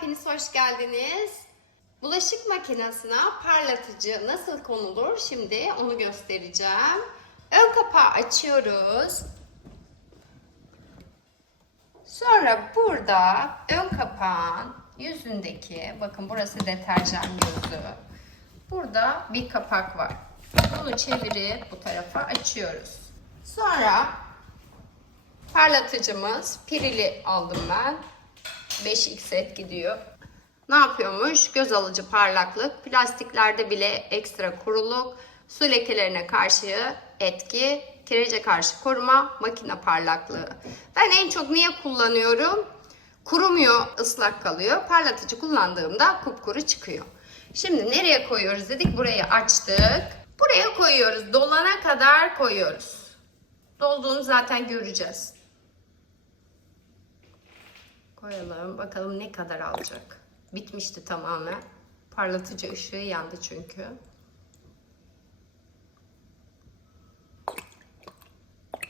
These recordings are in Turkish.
hepiniz hoş geldiniz. Bulaşık makinesine parlatıcı nasıl konulur şimdi onu göstereceğim. Ön kapağı açıyoruz. Sonra burada ön kapağın yüzündeki, bakın burası deterjan gözü. Burada bir kapak var. Bunu çevirip bu tarafa açıyoruz. Sonra parlatıcımız pirili aldım ben. 5x set gidiyor. Ne yapıyormuş? Göz alıcı parlaklık, plastiklerde bile ekstra kuruluk, su lekelerine karşı etki, kirece karşı koruma, makine parlaklığı. Ben en çok niye kullanıyorum? Kurumuyor, ıslak kalıyor. Parlatıcı kullandığımda kupkuru çıkıyor. Şimdi nereye koyuyoruz dedik? Burayı açtık. Buraya koyuyoruz. Dolana kadar koyuyoruz. Dolduğunu zaten göreceğiz. Koyalım. Bakalım ne kadar alacak. Bitmişti tamamen. Parlatıcı ışığı yandı çünkü.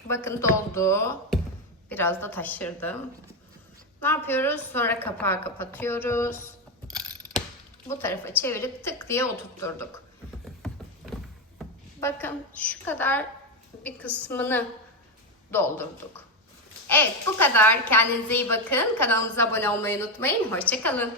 Bakın doldu. Biraz da taşırdım. Ne yapıyoruz? Sonra kapağı kapatıyoruz. Bu tarafa çevirip tık diye oturtturduk. Bakın şu kadar bir kısmını doldurduk. Evet bu kadar. Kendinize iyi bakın. Kanalımıza abone olmayı unutmayın. Hoşçakalın.